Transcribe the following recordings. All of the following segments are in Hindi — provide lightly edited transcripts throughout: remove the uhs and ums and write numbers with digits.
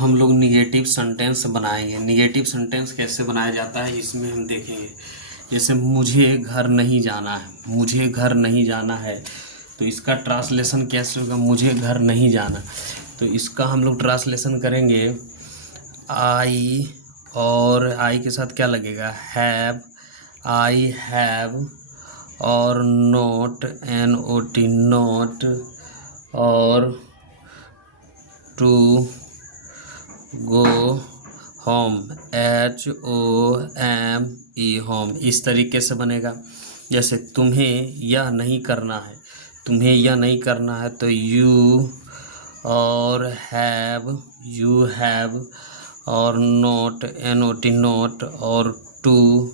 हम लोग निगेटिव सेंटेंस बनाएंगे। निगेटिव सेंटेंस कैसे बनाया जाता है इसमें हम देखेंगे। जैसे मुझे घर नहीं जाना है, मुझे घर नहीं जाना है, तो इसका ट्रांसलेशन कैसे होगा? मुझे घर नहीं जाना, तो इसका हम लोग ट्रांसलेशन करेंगे आई, और आई के साथ क्या लगेगा? हैव, आई हैव, और नोट, NOT नोट, और to go home, HOME home. इस तरीके से बनेगा। जैसे तुम्हें यह नहीं करना है, तुम्हें यह नहीं करना है, तो यू, और हैव, यू हैव, और नोट, NOT नोट, और टू,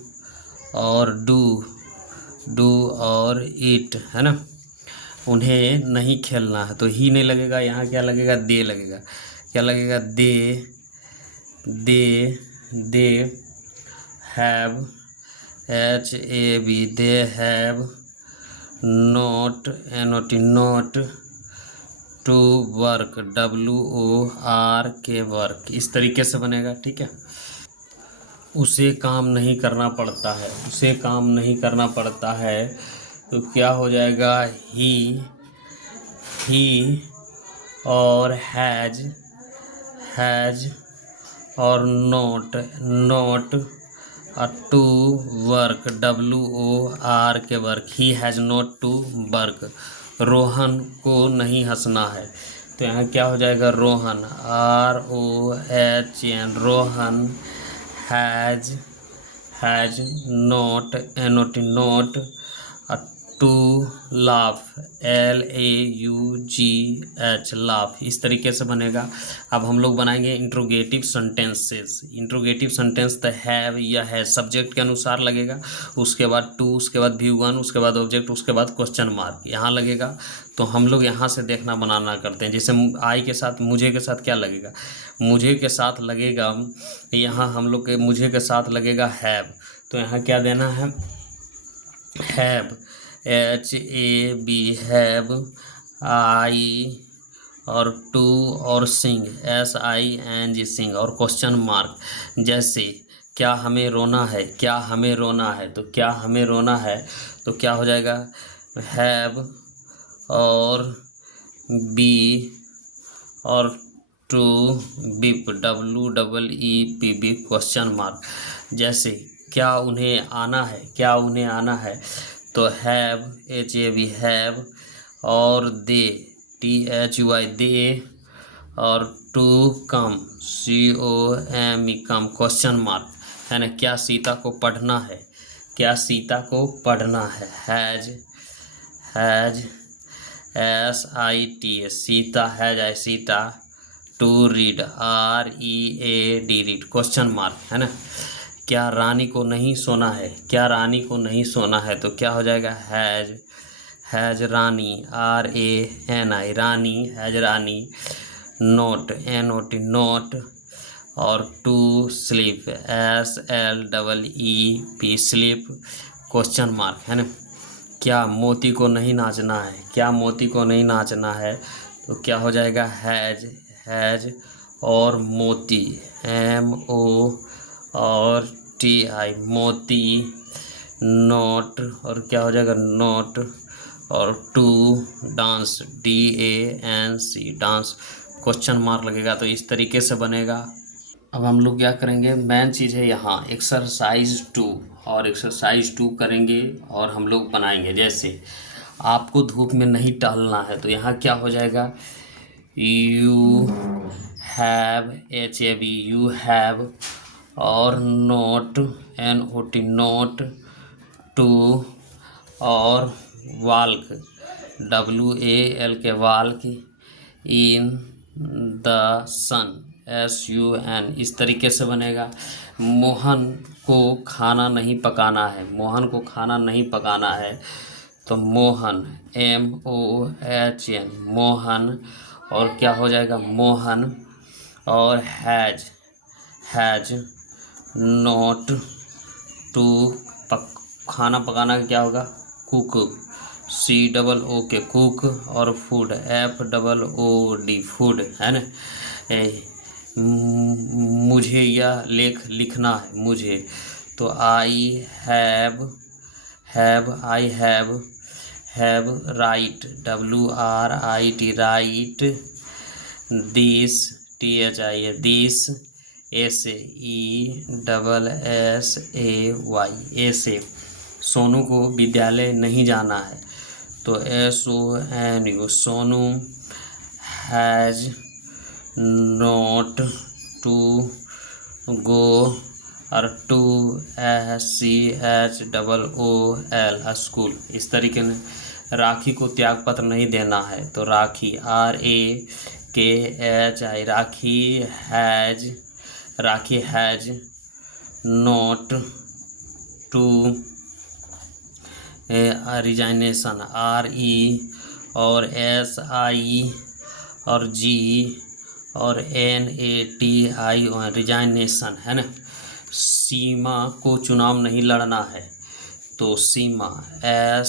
और डू और इट, है ना। उन्हें नहीं खेलना है, तो ही नहीं लगेगा, यहाँ क्या लगेगा? दे लगेगा। क्या लगेगा? They have, HAV, they have not, NOT not, to work, WORK work. इस तरीके से बनेगा, ठीक है। उसे काम नहीं करना पड़ता है, उसे काम नहीं करना पड़ता है, तो क्या हो जाएगा? ही और हैज, और not to work, WORK work. He has not to work. Rohan को नहीं हंसना है, तो यहाँ क्या हो जाएगा? Rohan, ROHN, Rohan has not, NOT not, to laugh, LAUGH laugh. इस तरीके से बनेगा। अब हम लोग बनाएंगे इंट्रोगेटिव सेंटेंसेस। इंट्रोगेटिव सेंटेंस तो हैव या है सब्जेक्ट के अनुसार लगेगा, उसके बाद टू, उसके बाद V1, उसके बाद ऑब्जेक्ट, उसके बाद क्वेश्चन मार्क यहाँ लगेगा। तो हम लोग यहाँ से देखना बनाना करते हैं। जैसे आई के साथ, मुझे के साथ क्या लगेगा? मुझे के साथ लगेगा, यहाँ हम लोग के मुझे के साथ लगेगा हैव, तो यहाँ क्या देना है? हैव, HAB हैव, आई, और टू, और सिंग, SING सिंग, और क्वेश्चन मार्क। जैसे क्या हमें रोना है, क्या हमें रोना है, तो क्या हमें रोना है, तो क्या हो जाएगा? हैव, और बी, और to weep, WEEP question mark. जैसे क्या उन्हें आना है, क्या उन्हें आना है, तो हैव, HAV हैव, और दे, THY दे, और to come, COME come question mark, है ना। क्या सीता को पढ़ना है, क्या सीता को पढ़ना है, हैज SITA सीता, हैज आई Sita, to read, READ read question mark, है ना। क्या रानी को नहीं सोना है, क्या रानी को नहीं सोना है, तो क्या हो जाएगा? Has Rani, RANI Rani, has Rani, not, NOT not, और to sleep, SLEEP sleep question mark, है ना। क्या मोती को नहीं नाचना है, क्या मोती को नहीं नाचना है, तो क्या हो जाएगा? हैज, और मोती, MO और TI मोती, नोट, और क्या हो जाएगा? नोट, और to dance, DANC dance question mark लगेगा। तो इस तरीके से बनेगा। अब हम लोग क्या करेंगे? मेन चीज़ है यहाँ एक्सरसाइज 2, और एक्सरसाइज 2 करेंगे और हम लोग बनाएंगे। जैसे आपको धूप में नहीं टहलना है, तो यहाँ क्या हो जाएगा? You have, HAV you have, और नोट, NOT नोट, टू, और walk, WAL K walk, in the sun, SUN। इस तरीके से बनेगा। मोहन को खाना नहीं पकाना है, मोहन को खाना नहीं पकाना है, तो मोहन, MOHN मोहन, और क्या हो जाएगा? मोहन, और हैज नोट टू, खाना पकाना क्या होगा? कुक, COO कुक, और फूड, FOOD फूड, है ना। मुझे यह लेख लिखना है, मुझे। तो I have right, WRIT, right this, THI, this ऐसे, ESSAY, ऐसे। सोनू को विद्यालय नहीं जाना है, तो SONU, Sonu has not to go, और टू SCHOOL, स्कूल। इस तरीके में राखी को त्याग पत्र नहीं देना है, तो Rakhi, RAKHI, Rakhi has not to resignation, RE और SI और G और NATION, रिजाइनेशन, है ना। सीमा को चुनाव नहीं लड़ना है, तो Seema,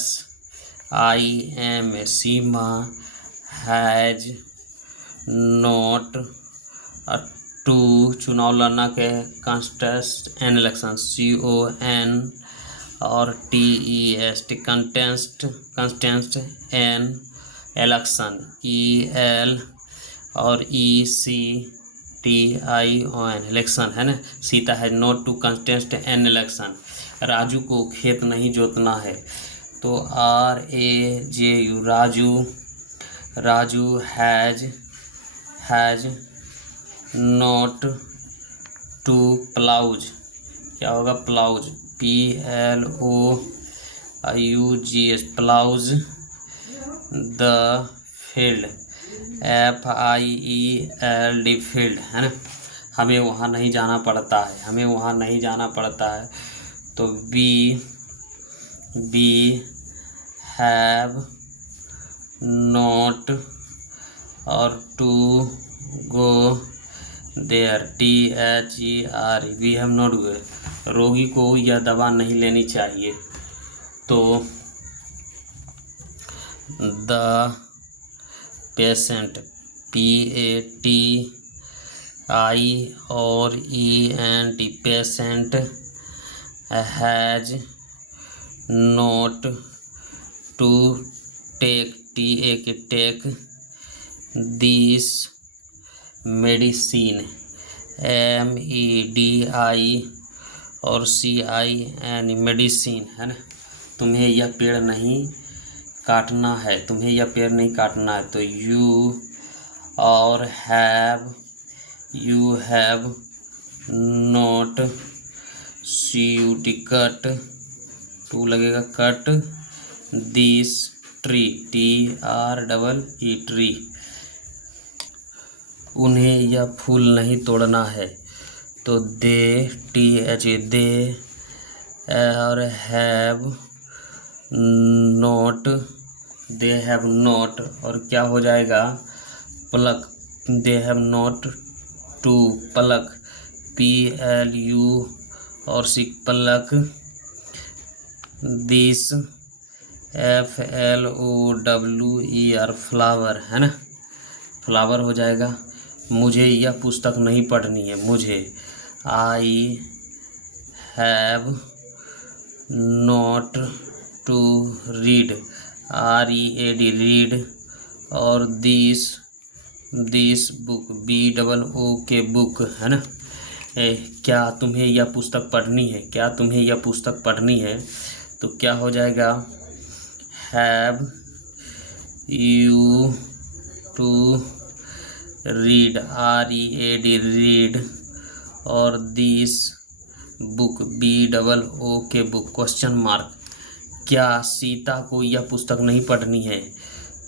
SIM, Seema has not to, चुनाव लड़ना के कंटेस्ट एन इलेक्शन, CON और TEST, contest an election, EL और ECTION, इलेक्शन, है ना। Sita has not to contest an election. Raju को खेत नहीं जोतना है, तो RAJU, Raju has not to ploughs, क्या होगा, ploughs, PLOUGS, ploughs the field, FIELD, field, है ना। हमें वहाँ नहीं जाना पड़ता है, तो we have not और to go there, THER, we have not go। रोगी को यह दवा नहीं लेनी चाहिए, तो the patient, PATI और ENT, patient has not to take, take this medicine, MEDI और CIN, मेडिसिन, है ना। तुम्हें यह पेड़ नहीं काटना है, तो you have not CUT, cut, to लगेगा, cut this tree, TREE, tree. उन्हें यह फूल नहीं तोड़ना है, तो THA, दे और हैव नॉट और क्या हो जाएगा, pluck, they have not to pluck, PLU और प्लक दिस, FLOWER, फ्लावर, है ना, फ्लावर हो जाएगा। मुझे यह पुस्तक नहीं पढ़नी है, मुझे I have not to read, READ, read और दिस बुक, BOOK, बुक, है ना। क्या तुम्हें यह पुस्तक पढ़नी है, तो क्या हो जाएगा, have you to read, READ, read और this book, BOOK, book, question mark. क्या सीता को यह पुस्तक नहीं पढ़नी है,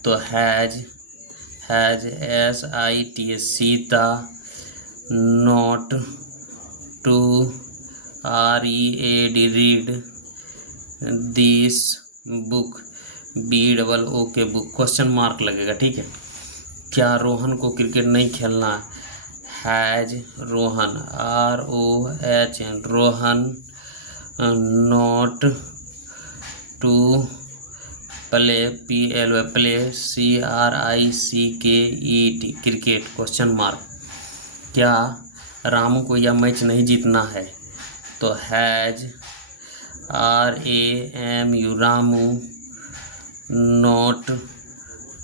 तो has SITA, Sita not to READ, read this book, BOOK, book, question mark लगेगा, ठीक है। क्या रोहन को क्रिकेट नहीं खेलना, has Rohan, ROHN, Rohan not to play, PLO, play, CRICKET, cricket, question mark. क्या रामू को यह मैच नहीं जीतना है? तो has RAMU Ramu not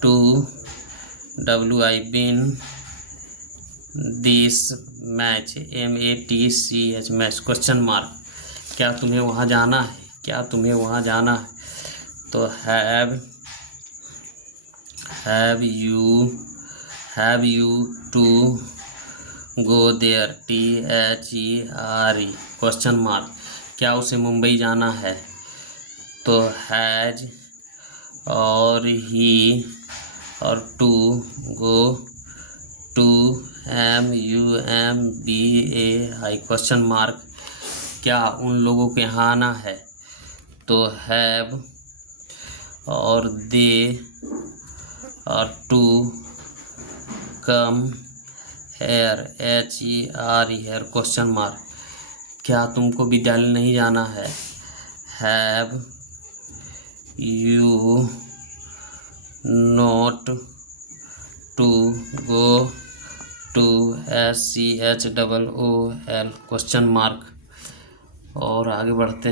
to WI win this match MATCH match question mark. क्या तुम्हें वहाँ जाना है? क्या तुम्हें वहाँ जाना है? तो have you to go there THERE question mark. क्या उसे मुंबई जाना है? तो हैज और ही और to go to MUMBAI question mark. क्या उन लोगों के यहाँ आना है? तो हैव और दे और to come here HERE question mark. क्या तुमको विद्यालय नहीं जाना है? Have you not to go to SCHOOL question mark. और आगे बढ़ते हैं।